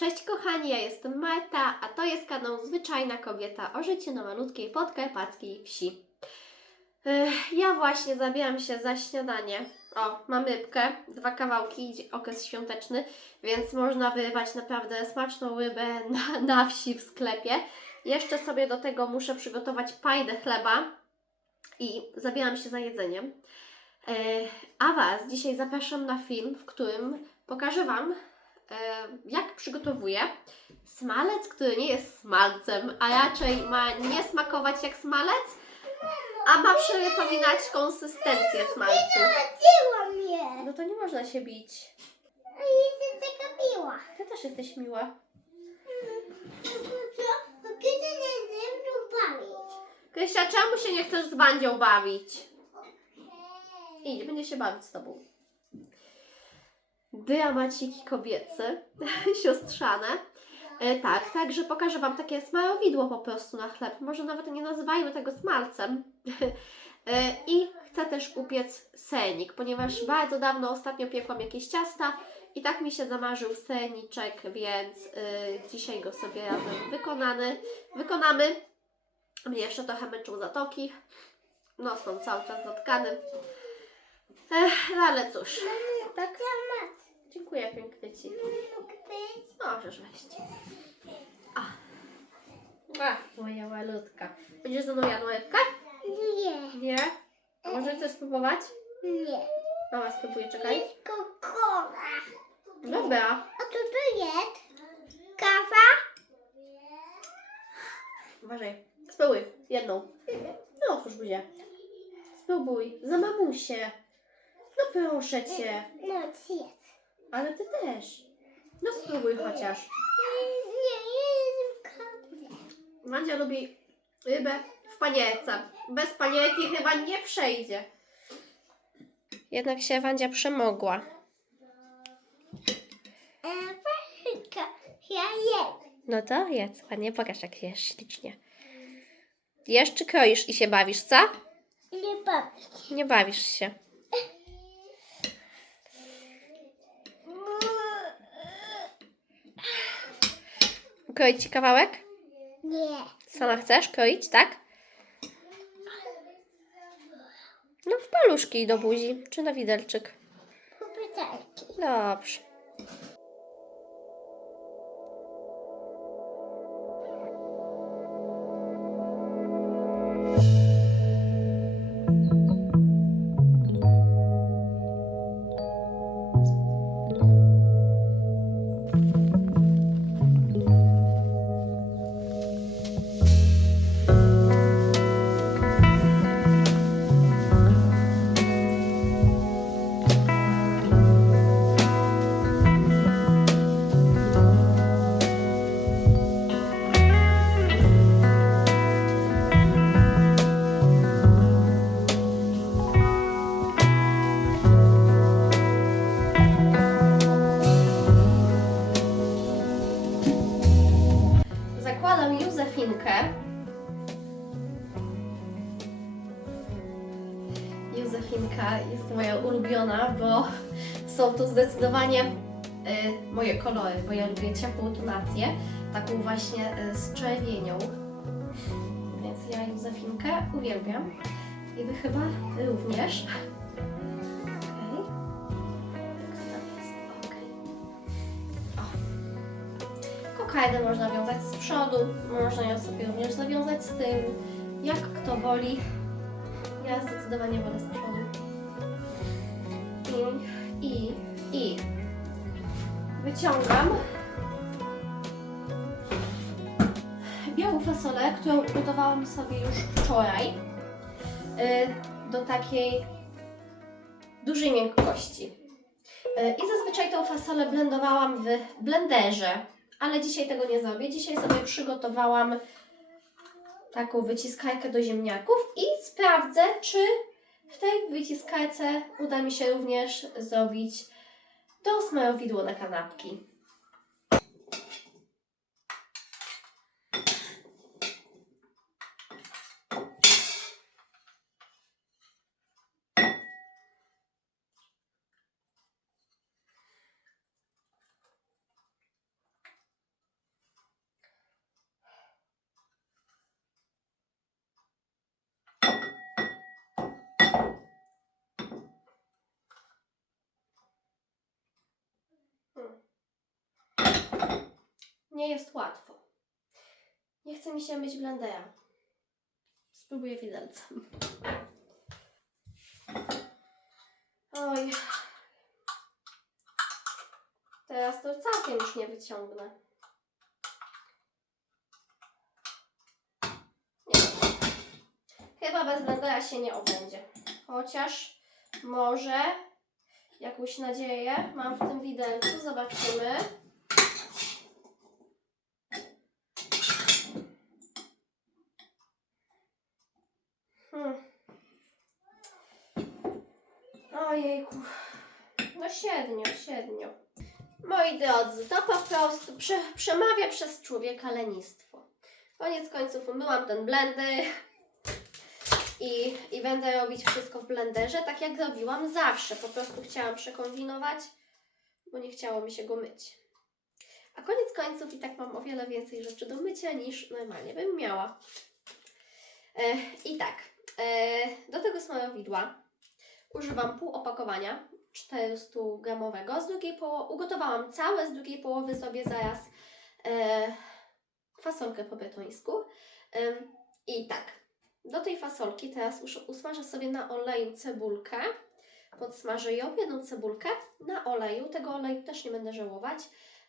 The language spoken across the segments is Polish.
Cześć kochani, ja jestem Marta, a to jest kanał Zwyczajna Kobieta o życiu na malutkiej podkarpackiej wsi. Ja właśnie zabieram się za śniadanie. O, mam rybkę, dwa kawałki, idzie okres świąteczny, więc można wyrywać naprawdę smaczną rybę na, na wsi w sklepie. Jeszcze sobie do tego muszę przygotować pajdę chleba i zabieram się za jedzeniem. A Was dzisiaj zapraszam na film, w którym pokażę Wam, jak przygotowuję smalec, który nie jest smalcem, a raczej ma nie smakować jak smalec, a ma przypominać konsystencję smalcu. No to nie można się bić. A jestem taka miła. Ty też jesteś miła. Kiedy nie będą bawić? Krysia, czemu się nie chcesz z bandzią bawić? Idź, będzie się bawić z tobą. Dramaciki kobiece, siostrzane. E, tak, także pokażę Wam takie smarowidło po prostu na chleb. Może nawet nie nazywajmy tego smalcem. e, I chcę też upiec sernik, ponieważ bardzo dawno ostatnio piekłam jakieś ciasta i tak mi się zamarzył serniczek, więc e, dzisiaj go sobie razem wykonany, wykonamy. Mnie jeszcze trochę męczą zatoki. Nos mam cały czas zatkany. Ech, no ale cóż. Tak? Dziękuję pięknie Ci. Możesz wejść. A. Ach, moja malutka. Będziesz ze mną rybkę? Nie. Nie? A może chcesz spróbować? Nie. Mama spróbuje, czekaj. Jest kokola. Dobra. A co to jest? Kawa? Uważaj. Spróbuj. Jedną. No, otwórz buzię. Spróbuj. Za mamusię. No proszę Cię. No jest. Ale Ty też. No spróbuj chociaż. Nie, nie jestem. Mandzia lubi rybę w panierce. Bez panierki chyba nie przejdzie. Jednak się Wandzia przemogła. E. Ja jem. No to jedz, ładnie pokaż jak jesz ślicznie. Jesz czy kroisz i się bawisz, co? Nie bawię. Nie bawisz się. Kroić ci kawałek? Nie. Sama chcesz kroić, tak? No w paluszki do buzi, czy na widelczyk. Popytajki. Dobrze. Józefinkę. Józefinka jest moja ulubiona, bo są to zdecydowanie y, moje kolory, bo ja lubię ciepłą tonację, taką właśnie y, z czerwienią. Więc ja Józefinkę uwielbiam. I Wy chyba również. O. Kokardę można wiązać z przodu, można ją sobie również zawiązać z tyłu, jak kto woli. Ja zdecydowanie wolę z przodu. I, i, i wyciągam białą fasolę, którą ugotowałam sobie już wczoraj y, do takiej dużej miękkości. Y, I zazwyczaj tą fasolę blendowałam w blenderze, ale dzisiaj tego nie zrobię. Dzisiaj sobie przygotowałam taką wyciskarkę do ziemniaków i sprawdzę, czy w tej wyciskarce uda mi się również zrobić to smarowidło na kanapki. Nie jest łatwo. Nie chce mi się myć blendera. Spróbuję widelcem. Oj. Teraz to całkiem już nie wyciągnę. Nie. Chyba bez blendera się nie obędzie. Chociaż może jakąś nadzieję mam w tym widelcu. Zobaczymy. Średnio, średnio. Moi drodzy, to po prostu prze, przemawia przez człowieka lenistwo. Koniec końców umyłam ten blender i, i będę robić wszystko w blenderze, tak jak robiłam zawsze. Po prostu chciałam przekombinować, bo nie chciało mi się go myć. A koniec końców i tak mam o wiele więcej rzeczy do mycia niż normalnie bym miała. E, I tak, e, do tego smarowidła używam pół opakowania 400 gramowego. Z drugiej połowy ugotowałam całe, z drugiej połowy sobie zaraz e, fasolkę po bretońsku. Ym, I tak, do tej fasolki teraz us- usmażę sobie na oleju cebulkę. Podsmażę ją, jedną cebulkę na oleju. Tego oleju też nie będę żałować.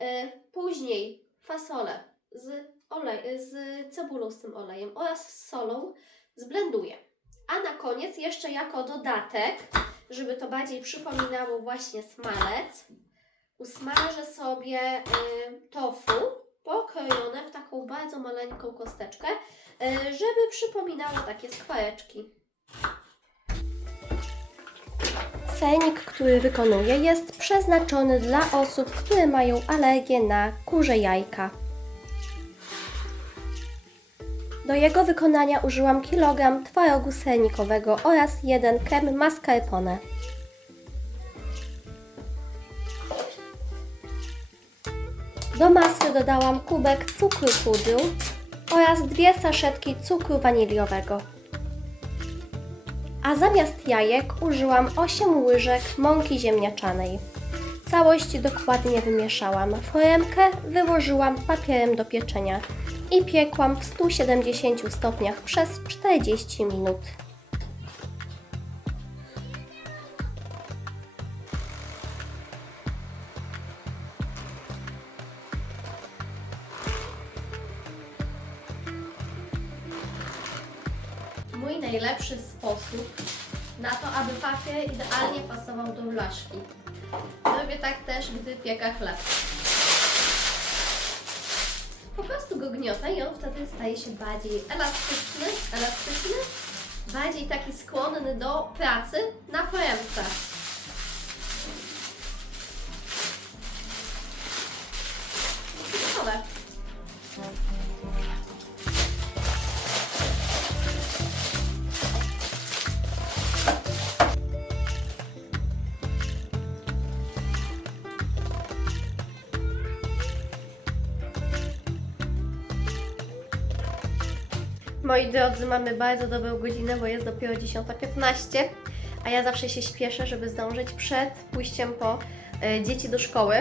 E, później fasolę z, olej, z cebulą z tym olejem oraz z solą zblenduję. A na koniec jeszcze jako dodatek, żeby to bardziej przypominało właśnie smalec, usmażę sobie y, tofu pokrojone w taką bardzo maleńką kosteczkę, y, żeby przypominało takie skwareczki. Sernik, który wykonuję, jest przeznaczony dla osób, które mają alergię na kurze jajka. Do jego wykonania użyłam kilogram twarogu sernikowego oraz jeden krem mascarpone. Do masy dodałam kubek cukru pudru oraz dwie saszetki cukru waniliowego. A zamiast jajek użyłam 8 łyżek mąki ziemniaczanej. Całość dokładnie wymieszałam. Foremkę wyłożyłam papierem do pieczenia i piekłam w 170 stopniach przez 40 minut. Mój najlepszy sposób na to, aby papier idealnie pasował do blaszki. Robię tak też, gdy piekę chleb. Prostu go gniotę i on wtedy staje się bardziej elastyczny, elastyczny, bardziej taki skłonny do pracy na foremce. Moi drodzy, mamy bardzo dobrą godzinę, bo jest dopiero 10.15, a ja zawsze się śpieszę, żeby zdążyć przed pójściem po e, dzieci do szkoły.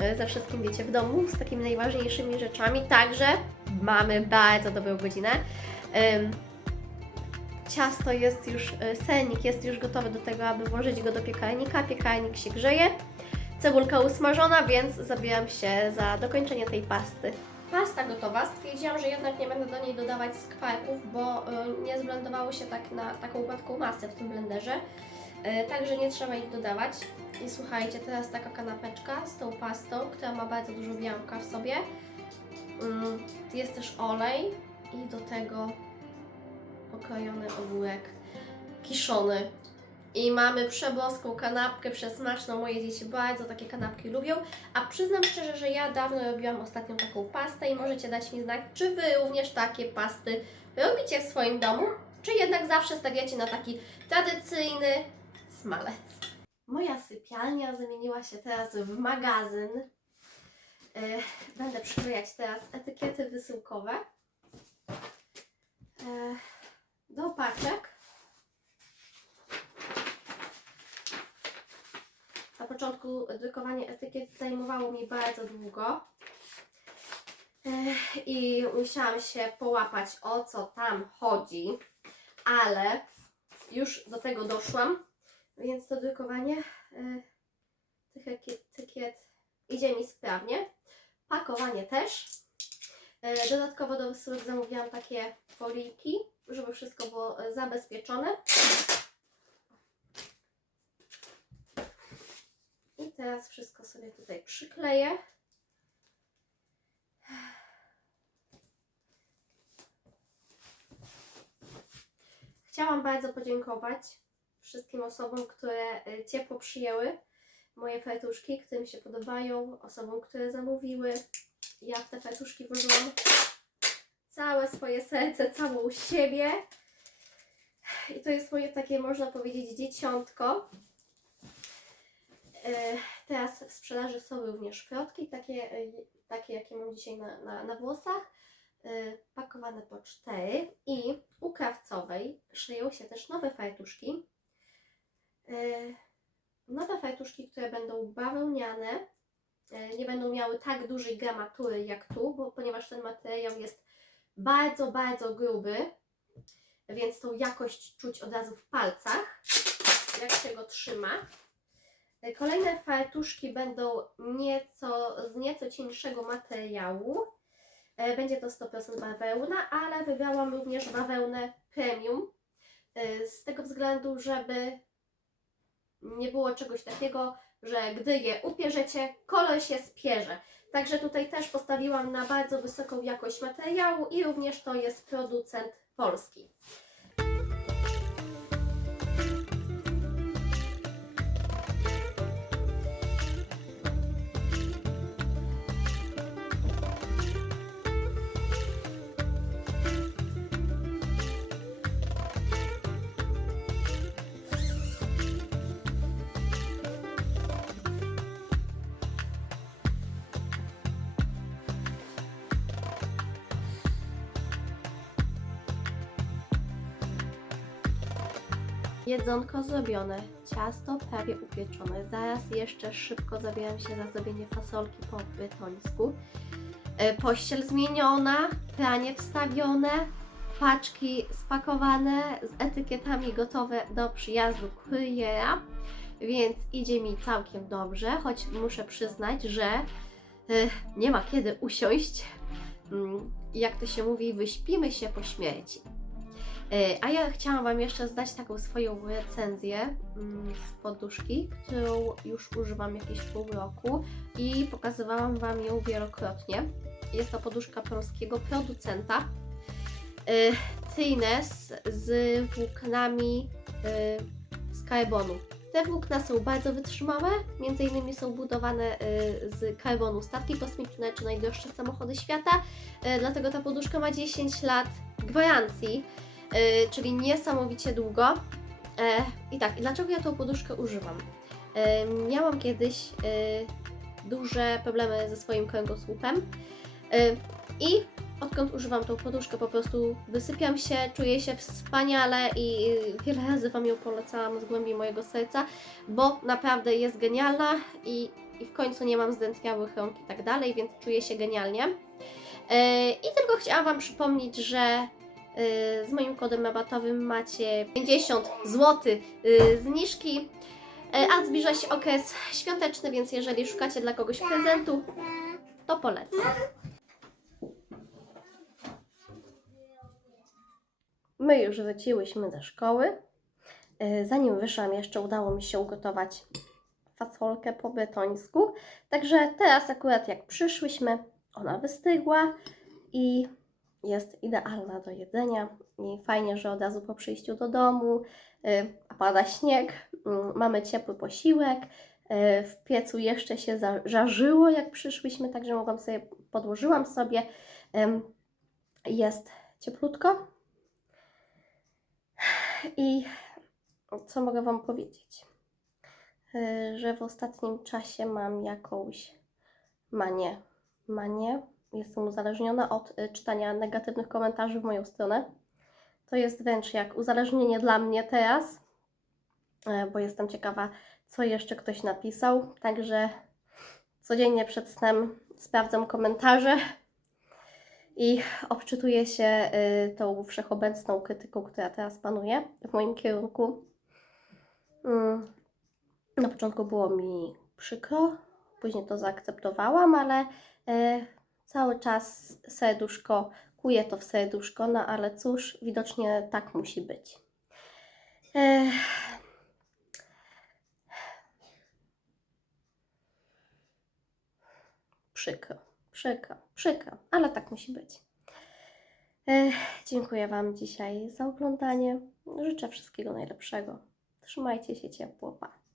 E, ze wszystkim wiecie w domu, z takimi najważniejszymi rzeczami. Także mamy bardzo dobrą godzinę. Ym, ciasto jest już, e, sernik jest już gotowy do tego, aby włożyć go do piekarnika. Piekarnik się grzeje. Cebulka usmażona, więc zabieram się za dokończenie tej pasty. Pasta gotowa. Stwierdziłam, że jednak nie będę do niej dodawać skwarków, bo y, nie zblendowało się tak na taką gładką masę w tym blenderze. Y, Także nie trzeba ich dodawać. I słuchajcie, teraz taka kanapeczka z tą pastą, która ma bardzo dużo białka w sobie. Mm, Jest też olej i do tego pokrojony ogórek kiszony. I mamy przeboską kanapkę przesmaczną. Moje dzieci bardzo takie kanapki lubią. A przyznam szczerze, że ja dawno robiłam ostatnią taką pastę i możecie dać mi znać, czy Wy również takie pasty robicie w swoim domu, czy jednak zawsze stawiacie na taki tradycyjny smalec. Moja sypialnia zamieniła się teraz w magazyn. Yy, Będę przyklejać teraz etykiety wysyłkowe yy, do paczek. Na początku drukowanie etykiet zajmowało mi bardzo długo, I musiałam się połapać o co tam chodzi, ale już do tego doszłam, więc to drukowanie tych etykiet idzie mi sprawnie. Pakowanie też. Dodatkowo do wysyłek zamówiłam takie foliki, żeby wszystko było e, zabezpieczone. Teraz wszystko sobie tutaj przykleję. Chciałam bardzo podziękować wszystkim osobom, które e, ciepło przyjęły moje fartuszki, które mi się podobają, osobom, które zamówiły. Ja w te fartuszki włożyłam całe swoje serce, całą siebie. I to jest moje takie, można powiedzieć, dzieciątko. E, Teraz w sprzedaży są również frotki, takie, e, takie jakie mam dzisiaj na, na, na włosach, e, pakowane po cztery. I u krawcowej szyją się też nowe fartuszki. E, Nowe fartuszki, które będą bawełniane, nie będą miały tak dużej gramatury jak tu, bo ponieważ ten materiał jest bardzo, bardzo gruby, więc tą jakość czuć od razu w palcach, jak się go trzyma. E, Kolejne fartuszki będą nieco, z nieco cieńszego materiału. E, Będzie to 100% bawełna, ale wybrałam również bawełnę premium. e, Z tego względu, żeby nie było czegoś takiego, że gdy je upierzecie, kolor się spierze. Także tutaj też postawiłam na bardzo wysoką jakość materiału i również to jest producent polski. Jedzonko zrobione, ciasto prawie upieczone. Zaraz jeszcze szybko zabieram się za zrobienie fasolki po brytońsku. E, Pościel zmieniona, pranie wstawione, paczki spakowane z etykietami gotowe do przyjazdu kuriera, więc idzie mi całkiem dobrze, choć muszę przyznać, że e, nie ma kiedy usiąść. Mm, Jak to się mówi, wyśpimy się po śmierci. E, A ja chciałam Wam jeszcze zdać taką swoją recenzję mm, z poduszki, którą już używam jakieś pół roku i pokazywałam Wam ją wielokrotnie. Jest to poduszka polskiego producenta e, Trines z włóknami e, z karbonu. Te włókna są bardzo wytrzymałe, między innymi są budowane e, z karbonu statki kosmiczne czy najdroższe samochody świata, e, dlatego ta poduszka ma 10 lat gwarancji. Yy, czyli niesamowicie długo. E, I tak, dlaczego ja tą poduszkę używam? E, miałam kiedyś e, duże problemy ze swoim kręgosłupem e, i odkąd używam tą poduszkę, po prostu wysypiam się, czuję się wspaniale i wiele razy Wam ją polecałam z głębi mojego serca, bo naprawdę jest genialna i, i w końcu nie mam zdętniałych rąk i tak dalej, więc czuję się genialnie. E, I tylko chciałam Wam przypomnieć, że z moim kodem rabatowym macie 50 zł y, zniżki. Y, A zbliża się okres świąteczny, więc jeżeli szukacie dla kogoś prezentu, to polecam. My już wróciłyśmy ze szkoły. Y, Zanim wyszłam, jeszcze udało mi się ugotować fasolkę po bretońsku. Także teraz akurat jak przyszłyśmy, ona wystygła i jest idealna do jedzenia i fajnie, że od razu po przyjściu do domu, y, a pada śnieg, mm, mamy ciepły posiłek, y, w piecu jeszcze się żarzyło jak przyszłyśmy, także mogłam sobie, podłożyłam sobie, jest cieplutko. I co mogę Wam powiedzieć, Y, że w ostatnim czasie mam jakąś manię, manię, jestem uzależniona od y, czytania negatywnych komentarzy w moją stronę. To jest wręcz jak uzależnienie dla mnie teraz, e, bo jestem ciekawa, co jeszcze ktoś napisał. Także codziennie przed snem sprawdzam komentarze i obczytuję się y, tą wszechobecną krytyką, która teraz panuje w moim kierunku. Mm, Na początku było mi przykro, później to zaakceptowałam, ale y, cały czas serduszko, kuje to w serduszko, no ale cóż, widocznie tak musi być. Ech. Przykro, przykro, przykro, ale tak musi być. Ech, dziękuję Wam dzisiaj za oglądanie. Życzę wszystkiego najlepszego. Trzymajcie się ciepło. Pa.